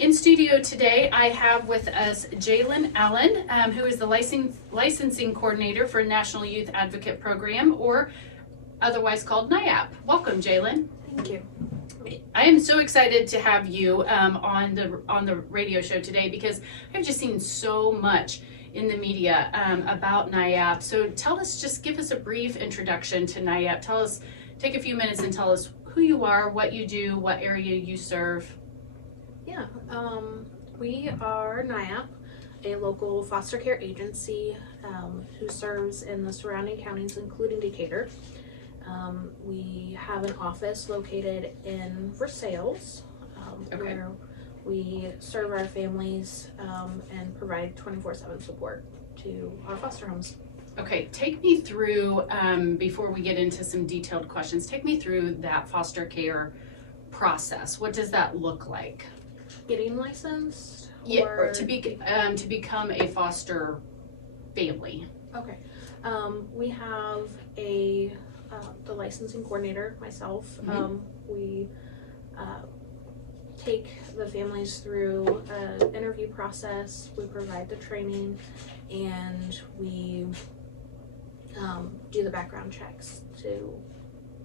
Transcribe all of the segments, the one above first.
In studio today, I have with us Jalen Allen, who is the licensing coordinator for National Youth Advocate Program, or otherwise called NYAP. Welcome, Jalen. Thank you. I am so excited to have you on the radio show today because I've just seen so much in the media about NYAP. So give us a brief introduction to NYAP. Take a few minutes and tell us who you are, what you do, what area you serve. Yeah, we are NYAP, a local foster care agency who serves in the surrounding counties, including Decatur. We have an office located in Versailles, where we serve our families and provide 24/7 support to our foster homes. Okay, take me through, before we get into some detailed questions, take me through that foster care process. What does that look like? Getting licensed? Or to become a foster family. Okay. We have the licensing coordinator, myself. Mm-hmm. We take the families through an interview process. We provide the training, and we do the background checks to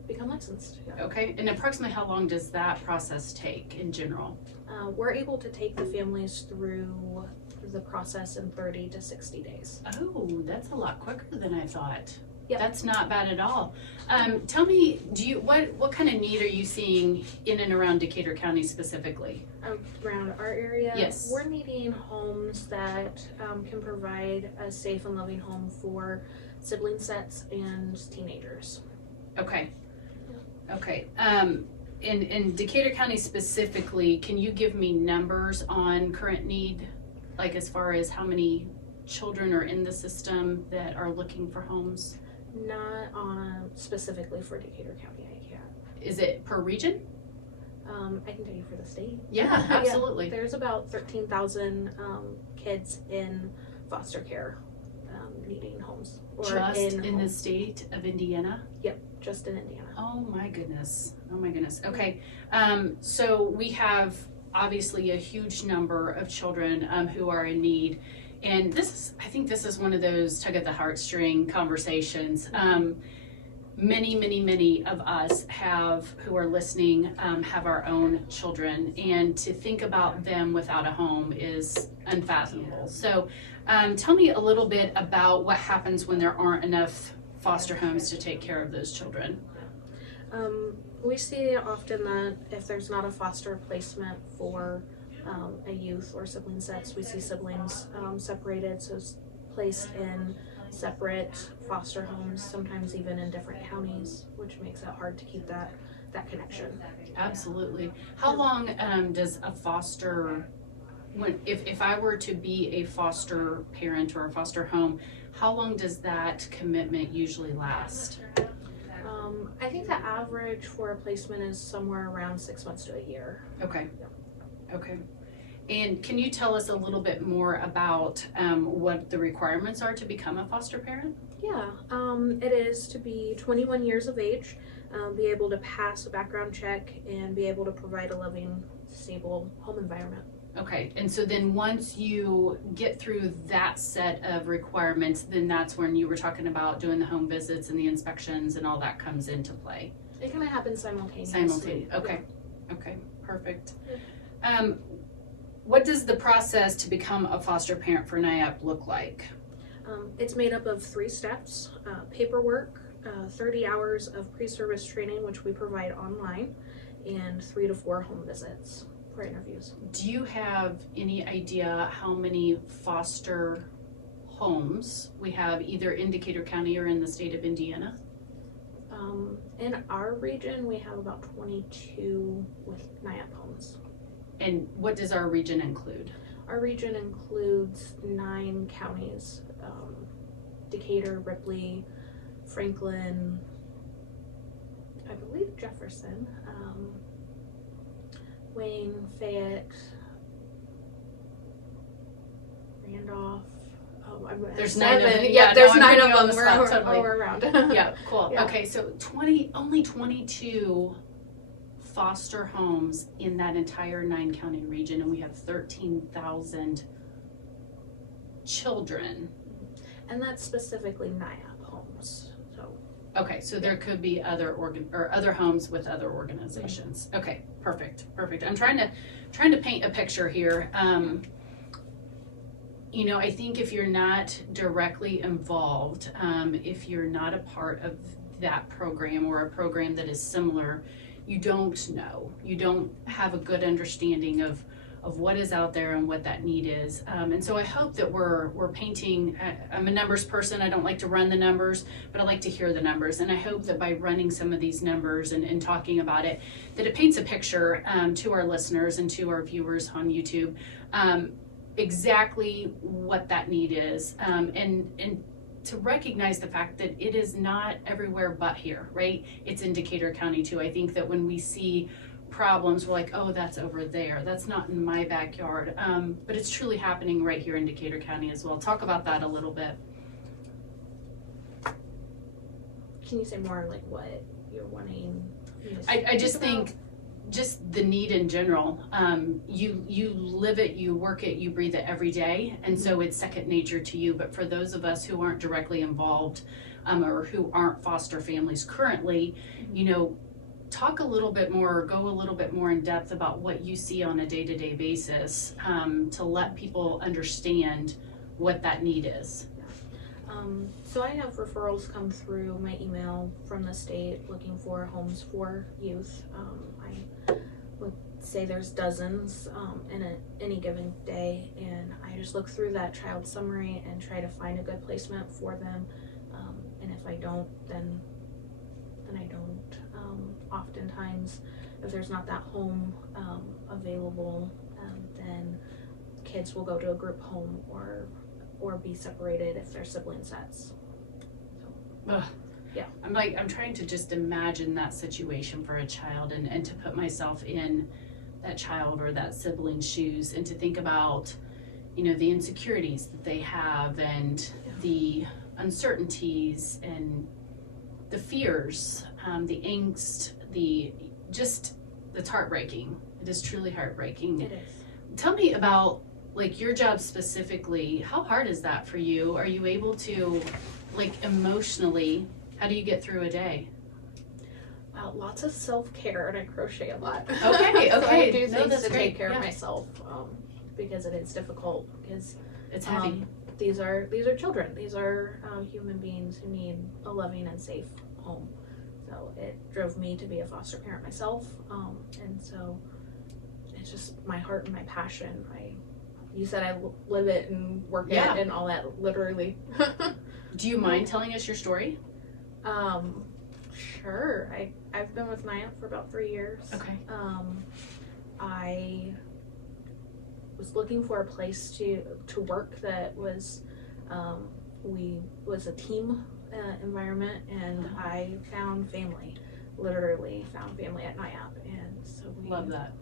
become licensed. Yeah. Okay, and approximately how long does that process take in general? We're able to take the families through the process in 30 to 60 days. Oh, that's a lot quicker than I thought. Yep. That's not bad at all. Tell me, what kind of need are you seeing in and around Decatur County specifically? Around our area? Yes. We're needing homes that can provide a safe and loving home for sibling sets and teenagers. Okay. Okay. In Decatur County specifically, can you give me numbers on current need, like as far as how many children are in the system that are looking for homes? Not specifically for Decatur County, I can't. Is it per region? I can tell you for the state. Yeah, absolutely. There's about 13,000 kids in foster care needing homes. Just in the state of Indiana? Yep, just in Indiana. Oh my goodness. Okay. So we have obviously a huge number of children who are in need. And I think this is one of those tug at the heartstring conversations. Many of us who are listening, have our own children, and to think about them without a home is unfathomable. So tell me a little bit about what happens when there aren't enough foster homes to take care of those children. We see often that if there's not a foster placement for a youth or sibling sets, we see siblings separated, so it's placed in separate foster homes, sometimes even in different counties, which makes it hard to keep that connection. Absolutely. How long does a foster, if I were to be a foster parent or a foster home, how long does that commitment usually last? I think the average for a placement is somewhere around 6 months to a year. Okay. Yep. Okay. And can you tell us a little bit more about what the requirements are to become a foster parent? Yeah, it is to be 21 years of age, be able to pass a background check, and be able to provide a loving, stable home environment. Okay, and so then once you get through that set of requirements, then that's when you were talking about doing the home visits and the inspections and all that comes into play. It kind of happens simultaneously. Okay. Yeah. Okay, perfect. What does the process to become a foster parent for NYAP look like? It's made up of 3 steps: paperwork, 30 hours of pre-service training, which we provide online, and 3 to 4 home visits for interviews. Do you have any idea how many foster homes we have either in Decatur County or in the state of Indiana? In our region, we have about 22 with NYAP homes. And what does our region include? Our region includes 9 counties: Decatur, Ripley, Franklin, I believe Jefferson, Wayne, Fayette, Randolph. There's 9 of them. Yeah, there's no, 9 of on them. the spot, We're totally. all around. Yeah, cool. Yeah. Okay, so only 22 foster homes in that entire 9-county region, and we have 13,000 children. And that's specifically NIAP homes. So Okay, so there could be other other homes with other organizations. Okay, perfect. I'm trying to paint a picture here. I think if you're not directly involved, if you're not a part of that program or a program that is similar, you don't know. You don't have a good understanding of what is out there and what that need is. And so I hope that we're painting, I'm a numbers person, I don't like to run the numbers, but I like to hear the numbers. And I hope that by running some of these numbers and talking about it, that it paints a picture to our listeners and to our viewers on YouTube, exactly what that need is. And to recognize the fact that it is not everywhere but here, right? It's in Decatur County too. I think that when we see problems, we're like, oh, that's over there. That's not in my backyard. But it's truly happening right here in Decatur County as well. Talk about that a little bit. can you say more like what you're wanting? I just think just the need in general. You live it, you work it, you breathe it every day, and so it's second nature to you. But for those of us who aren't directly involved or who aren't foster families currently, talk a little bit more or go a little bit more in depth about what you see on a day-to-day basis to let people understand what that need is. So I have referrals come through my email from the state looking for homes for youth. I would say there's dozens in any given day, and I just look through that child summary and try to find a good placement for them. And if I don't, then I don't. Oftentimes, if there's not that home available, then kids will go to a group home or be separated if they're sibling sets. Ugh. Yeah. I'm trying to just imagine that situation for a child and to put myself in that child or that sibling's shoes and to think about, the insecurities that they have and the uncertainties and the fears, the angst, it's heartbreaking. It is truly heartbreaking. It is. Tell me about your job specifically. How hard is that for you? Are you able to, emotionally, how do you get through a day? Lots of self-care, and I crochet a lot. Okay. So I do No, things that's to great. take care Yeah. of myself because it is difficult because It's heavy. these are children. These are human beings who need a loving and safe home. So it drove me to be a foster parent myself, and so it's just my heart and my passion. You said I live it and work it and all that, literally. Do you mind telling us your story? Sure. I've been with NIAP for about 3 years. Okay. I was looking for a place to work that was was a team environment, and I found family. Literally found family at NIAP, and so we Love that.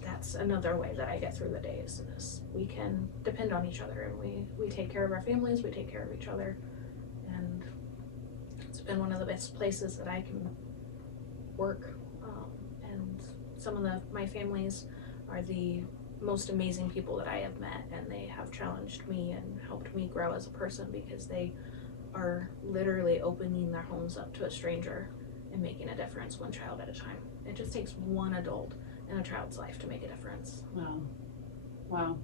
That's another way that I get through the days is we can depend on each other, and we take care of our families, we take care of each other, and it's been one of the best places that I can work. And some of my families are the most amazing people that I have met, and they have challenged me and helped me grow as a person because they are literally opening their homes up to a stranger and making a difference one child at a time. It just takes one adult in a child's life to make a difference. Wow.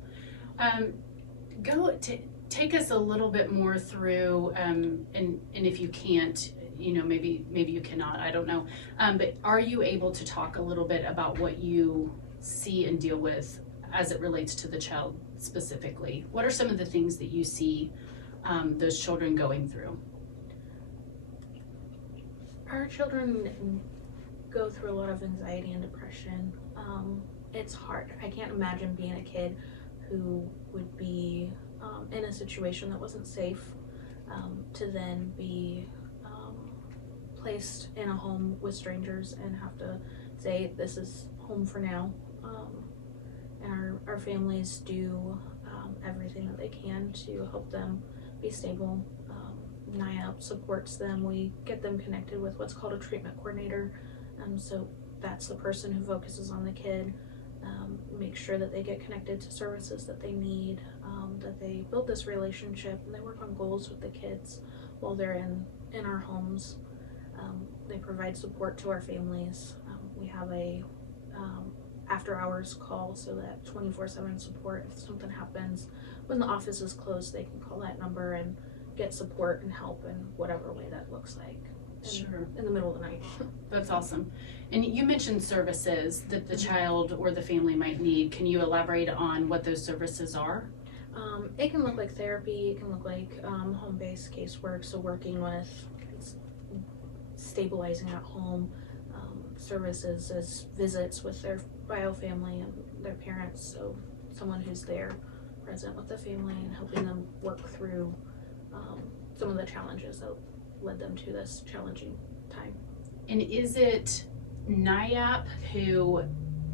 Take us a little bit more through, and if you can't, maybe you cannot, I don't know. But are you able to talk a little bit about what you see and deal with as it relates to the child specifically? What are some of the things that you see those children going through? Our children go through a lot of anxiety and depression. It's hard. I can't imagine being a kid who would be in a situation that wasn't safe to then be placed in a home with strangers and have to say, this is home for now. And our families do everything that they can to help them be stable. NIAP supports them. We get them connected with what's called a treatment coordinator, So that's the person who focuses on the kid, make sure that they get connected to services that they need, that they build this relationship, and they work on goals with the kids while they're in our homes. They provide support to our families. We have a after hours call, so that 24/7 support. If something happens when the office is closed, they can call that number and get support and help in whatever way that looks like. Sure. In the middle of the night. That's awesome. And you mentioned services that the child or the family might need. Can you elaborate on what those services are? It can look like therapy. It can look like home-based casework, so working with stabilizing at home, services as visits with their bio family and their parents, so someone who's there present with the family and helping them work through some of the challenges that led them to this challenging time. And is it NIAP who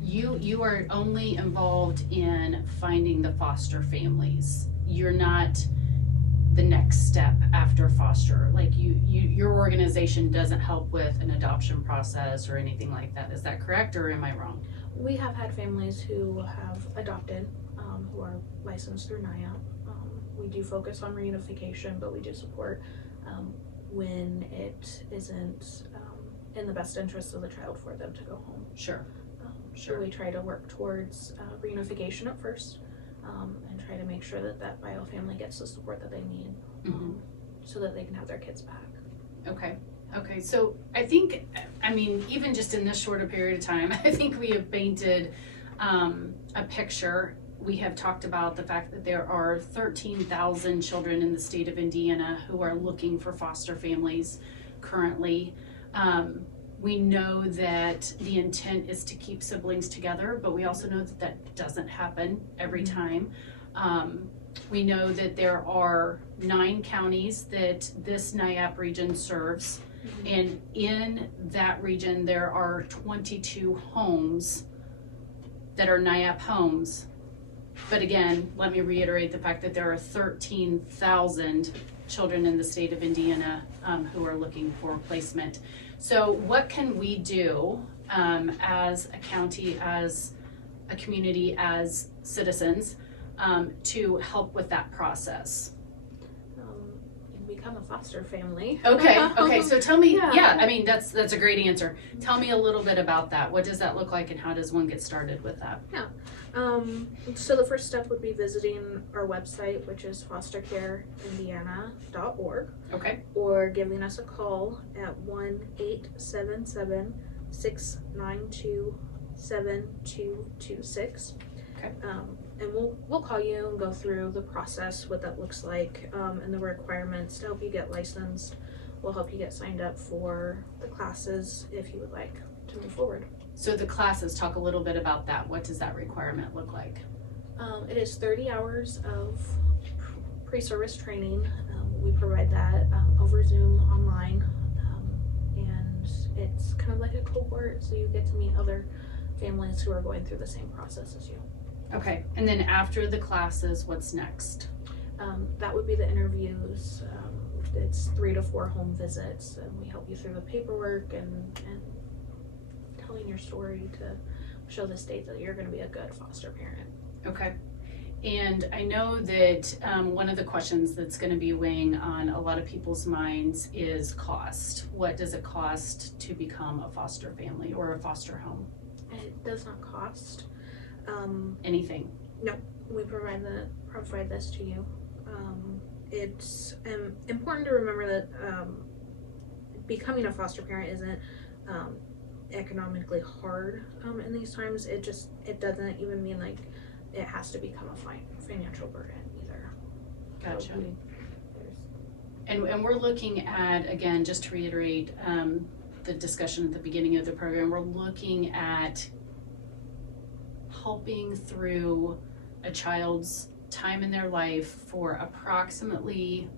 you are only involved in finding the foster families? You're not the next step after foster, like your organization doesn't help with an adoption process or anything like that. Is that correct, or am I wrong? We have had families who have adopted, who are licensed through NIAP. We do focus on reunification, but we do support when it isn't in the best interest of the child for them to go home. Sure. So we try to work towards reunification at first, and try to make sure that that bio family gets the support that they need, so that they can have their kids back. Okay, so I think, I mean, even just in this shorter period of time, I think we have painted a picture. We have talked about the fact that there are 13,000 children in the state of Indiana who are looking for foster families currently. We know that the intent is to keep siblings together, but we also know that that doesn't happen every time. We know that there are 9 counties that this NIAP region serves, and in that region there are 22 homes that are NIAP homes. But again, let me reiterate the fact that there are 13,000 children in the state of Indiana who are looking for placement. So what can we do as a county, as a community, as citizens to help with that process? Become a foster family. Okay, so tell me, Yeah. I mean, that's a great answer. Tell me a little bit about that. What does that look like, and how does one get started with that? So the first step would be visiting our website, which is fostercareindiana.org. Okay. Or giving us a call at 1-877-692-7226. Okay. And we'll call you and go through the process, what that looks like, and the requirements to help you get licensed. We'll help you get signed up for the classes if you would like to move forward. So the classes, talk a little bit about that. What does that requirement look like? It is 30 hours of pre-service training. We provide that over Zoom online, and it's kind of like a cohort, so you get to meet other families who are going through the same process as you. Okay, and then after the classes, what's next? That would be the interviews. It's 3 to 4 home visits, and we help you through the paperwork and telling your story to show the state that you're going to be a good foster parent. Okay. And I know that one of the questions that's going to be weighing on a lot of people's minds is cost. What does it cost to become a foster family or a foster home? It does not cost anything. No, we provide this to you. It's important to remember that becoming a foster parent isn't economically hard in these times. It doesn't even mean like it has to become a financial burden either. Gotcha. So And we're looking at, again, just to reiterate the discussion at the beginning of the program, we're looking at helping through a child's time in their life for approximately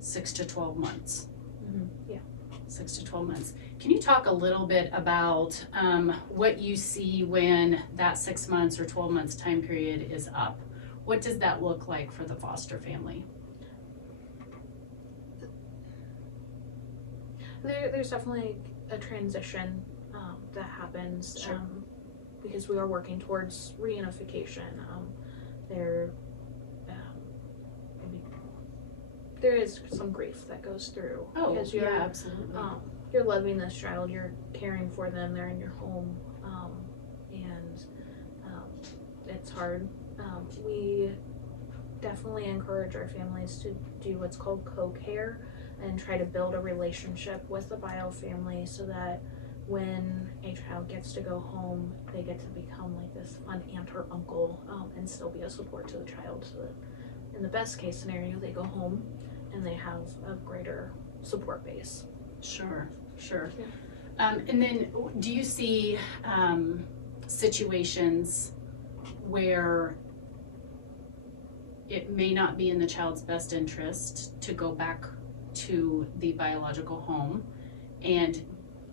6 to 12 months. Yeah. 6 to 12 months. Can you talk a little bit about what you see when that 6 months or 12 months time period is up? What does that look like for the foster family? There's definitely a transition that happens. Sure. Because we are working towards reunification. There, maybe there is some grief that goes through. Oh, because yeah, absolutely. You're loving this child, you're caring for them, they're in your home, and it's hard. We definitely encourage our families to do what's called co-care and try to build a relationship with the bio family so that when a child gets to go home, they get to become like this fun aunt or uncle, and still be a support to the child, so that in the best case scenario, they go home and they have a greater support base. Sure. Yeah. And then do you see situations where it may not be in the child's best interest to go back to the biological home? And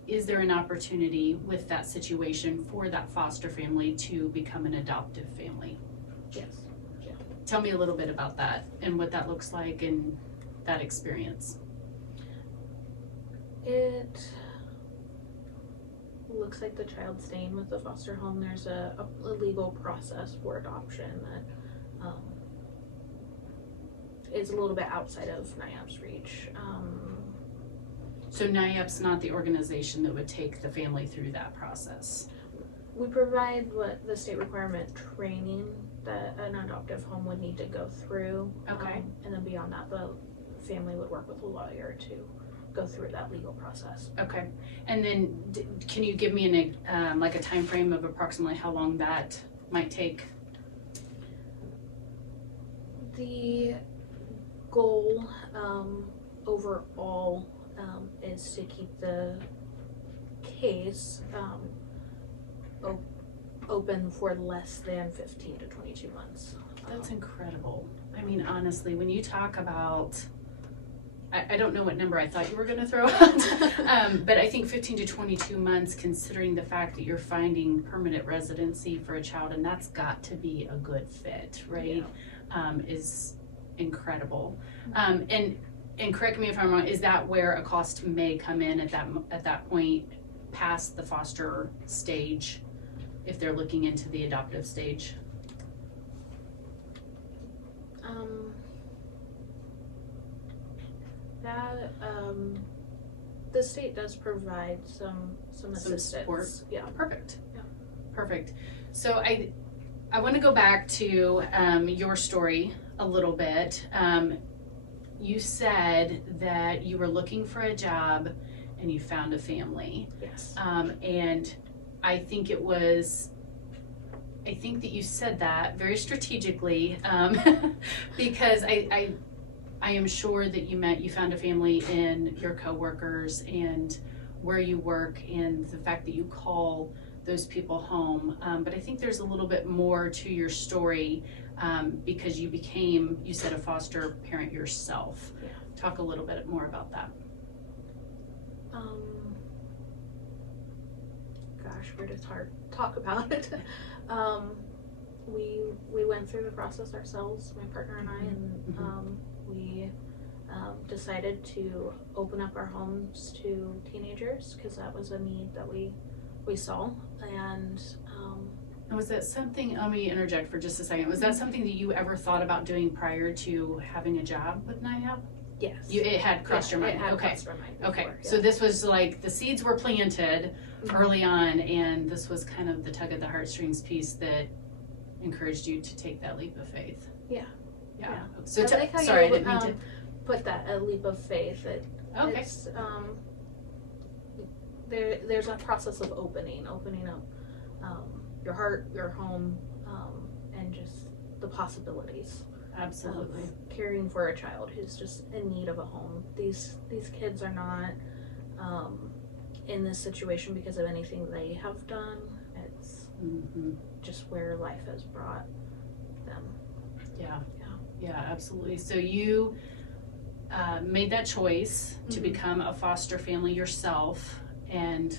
is there an opportunity with that situation for that foster family to become an adoptive family? Yes. Yeah. Tell me a little bit about that and what that looks like and that experience. It looks like the child staying with the foster home. There's a legal process for adoption that is a little bit outside of NIAP's reach. So NIAP's not the organization that would take the family through that process? We provide what the state requirement training that an adoptive home would need to go through. Okay. And then beyond that, the family would work with a lawyer to go through that legal process. Okay. And then can you give me like a time frame of approximately how long that might take? The goal overall is to keep the case open for less than 15 to 22 months. That's incredible. I mean, honestly, when you talk about, I don't know what number I thought you were going to throw out, but I think 15 to 22 months, considering the fact that you're finding permanent residency for a child, and that's got to be a good fit, right? Yeah. Is incredible. And correct me if I'm wrong, is that where a cost may come in at that point past the foster stage, if they're looking into the adoptive stage? The state does provide some assistance. Support. Yeah. Perfect. Yeah. Perfect. So I want to go back to your story a little bit. You said that you were looking for a job and you found a family. Yes. And I think that you said that very strategically, because I am sure that you found a family in your coworkers and where you work and the fact that you call those people home. But I think there's a little bit more to your story, because you became, you said, a foster parent yourself. Yeah. Talk a little bit more about that. Gosh, we're just hard to talk about it. We went through the process ourselves, my partner and I, and we decided to open up our homes to teenagers because that was a need that we saw. And Was that something, let me interject for just a second, was that something that you ever thought about doing prior to having a job with NIAP? yes, It had crossed your mind? It had Okay. crossed our mind before, Okay, yeah. so this was like, the seeds were planted Mhm. early on, and this was kind of the tug at the heartstrings piece that encouraged you to take that leap of faith. Yeah. Yeah. Yeah. So, I like how sorry, I you didn't mean to. put that, a leap of faith. Okay. It's, there's a process of opening up your heart, your home, and just the possibilities. Absolutely. Of caring for a child who's just in need of a home. These kids are not in this situation because of anything they have done. It's just where life has brought them. Yeah. Yeah. Yeah, absolutely. So you made that choice to Mhm. become a foster family yourself and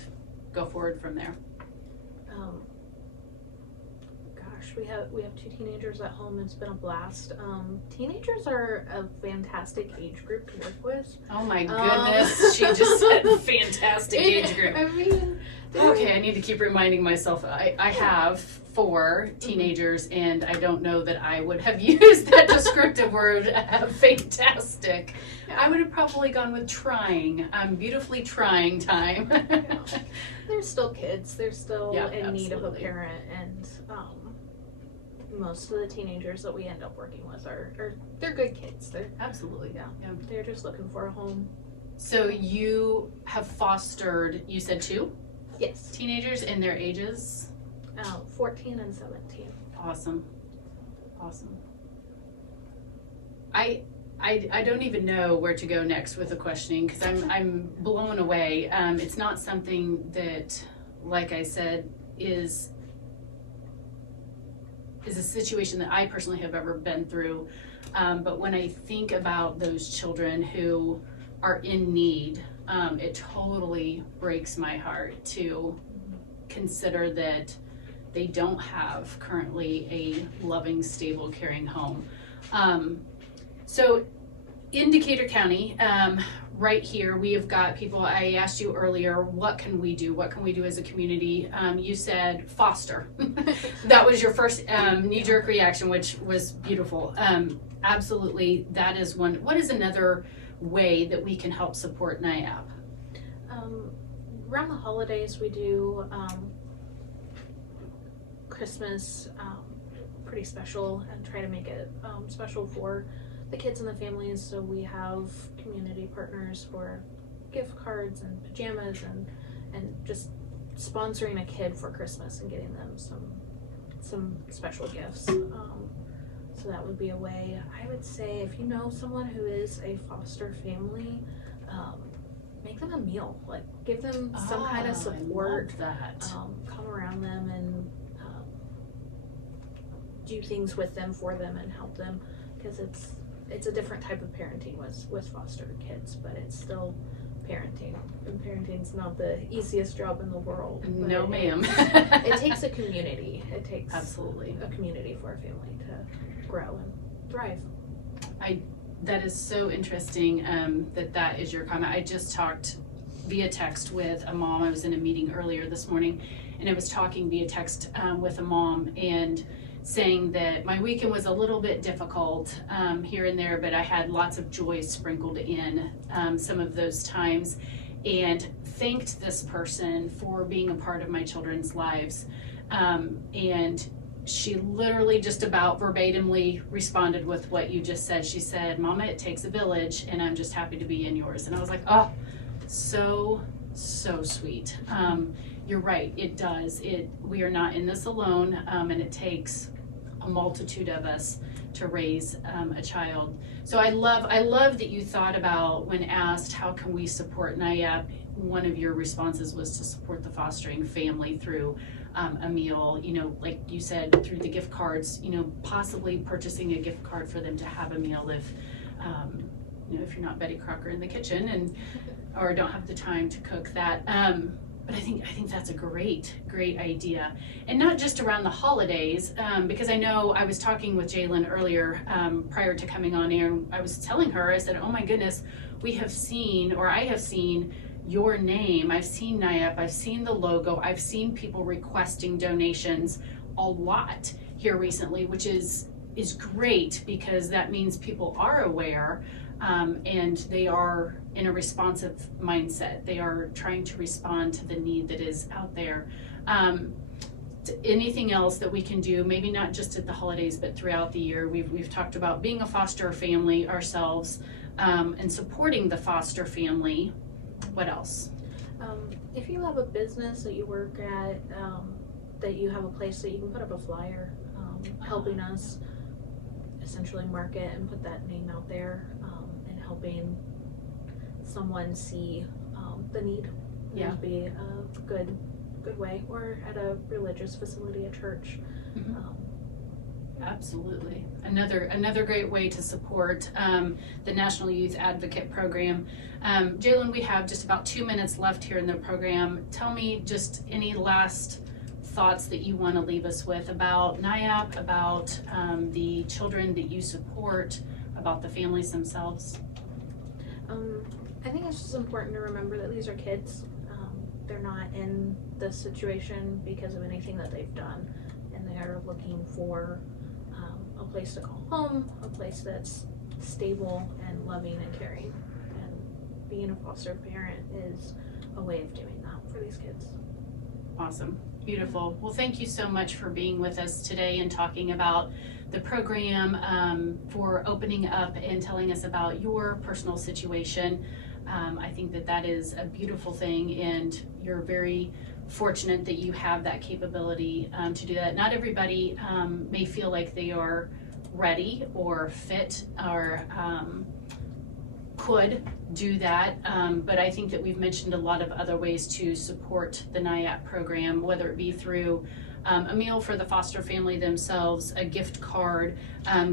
go forward from there. Gosh, We have 2 teenagers at home. It's been a blast. Teenagers are a fantastic age group to work with. Oh my goodness, she just said fantastic age group. I mean, Okay, I need to keep reminding myself. I have 4 teenagers, and I don't know that I would have used that descriptive word, fantastic. Yeah. I would have probably gone with trying, beautifully trying time. They're still kids. They're still Yeah, in need of a absolutely. parent, and most of the teenagers that we end up working with they're good kids. Absolutely. They're just looking for a home. So you have fostered, you said 2 Yes, teenagers in their ages? 14 and 17. Awesome. I don't even know where to go next with the questioning because I'm blown away. It's not something that, like I said, is a situation that I personally have ever been through. But when I think about those children who are in need, it totally breaks my heart to consider that they don't have currently a loving, stable, caring home. So in Decatur County, right here, we have got people. I asked you earlier, what can we do? What can we do as a community? You said foster. That was your first knee-jerk reaction, which was beautiful. Absolutely, that is one. What is another way that we can help support NIAP? Around the holidays, we do Christmas pretty special and try to make it special for the kids and the families. So we have community partners for gift cards and pajamas and just sponsoring a kid for Christmas and getting them some special gifts. So that would be a way. I would say if you know someone who is a foster family, make them a meal. Like give them some kind of support. I love that. Come around them and do things with them, for them, and help them, because it's a different type of parenting with foster kids, but it's still parenting. And parenting's not the easiest job in the world. No, ma'am. It takes a community. It takes Absolutely a community for a family to grow and thrive. That is so interesting that is your comment. I just talked via text with a mom. I was in a meeting earlier this morning, and I was talking via text with a mom and saying that my weekend was a little bit difficult here and there, but I had lots of joy sprinkled in some of those times, and thanked this person for being a part of my children's lives. And she literally just about verbatimly responded with what you just said. She said, "Mama, it takes a village, and I'm just happy to be in yours." And I was like, oh, so sweet. You're right, it does. We are not in this alone, and it takes a multitude of us to raise a child. So I love that you thought about, when asked how can we support NIAP, one of your responses was to support the fostering family through a meal, like you said, through the gift cards, possibly purchasing a gift card for them to have a meal if you're not Betty Crocker in the kitchen or don't have the time to cook that. But I think that's a great idea, and not just around the holidays, because I know I was talking with Jalen earlier prior to coming on air, and I was telling her, I said, oh my goodness, I have seen your name, I've seen NIAP, I've seen the logo, I've seen people requesting donations a lot here recently, which is great, because that means people are aware. And they are in a responsive mindset. They are trying to respond to the need that is out there. Anything else that we can do, maybe not just at the holidays, but throughout the year? We've talked about being a foster family ourselves, and supporting the foster family. What else? If you have a business that you work at, that you have a place that you can put up a flyer, helping us essentially market and put that name out there, and helping someone see the need. Yeah. Would be a good way, or at a religious facility, a church. Absolutely. Another great way to support the National Youth Advocate Program. Jalen, we have just about 2 minutes left here in the program. Tell me just any last thoughts that you want to leave us with about NIAP, about the children that you support, about the families themselves? I think it's just important to remember that these are kids. They're not in this situation because of anything that they've done, and they are looking for a place to call home, a place that's stable and loving and caring. And being a foster parent is a way of doing that for these kids. Awesome. Beautiful. Well, thank you so much for being with us today and talking about the program, for opening up and telling us about your personal situation. I think that is a beautiful thing, and you're very fortunate that you have that capability to do that. Not everybody may feel like they are ready or fit or could do that, but I think that we've mentioned a lot of other ways to support the NIAP program, whether it be through a meal for the foster family themselves, a gift card,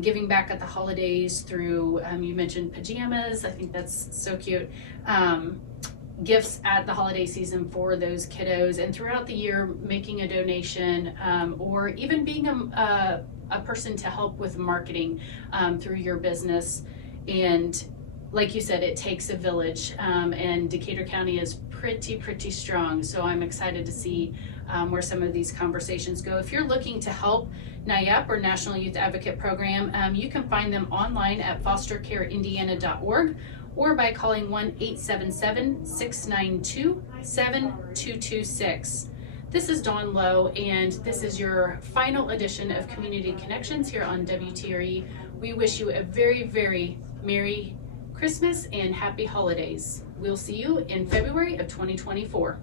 giving back at the holidays through, you mentioned pajamas, I think that's so cute, gifts at the holiday season for those kiddos, and throughout the year making a donation, or even being a person to help with marketing through your business. And like you said, it takes a village, and Decatur County is pretty strong, so I'm excited to see where some of these conversations go. If you're looking to help NIAP or National Youth Advocate Program, you can find them online at fostercareindiana.org or by calling 1-877-692-7226. This is Dawn Lowe, and this is your final edition of Community Connections here on WTRE. We wish you a very Merry Christmas and Happy Holidays. We'll see you in February of 2024.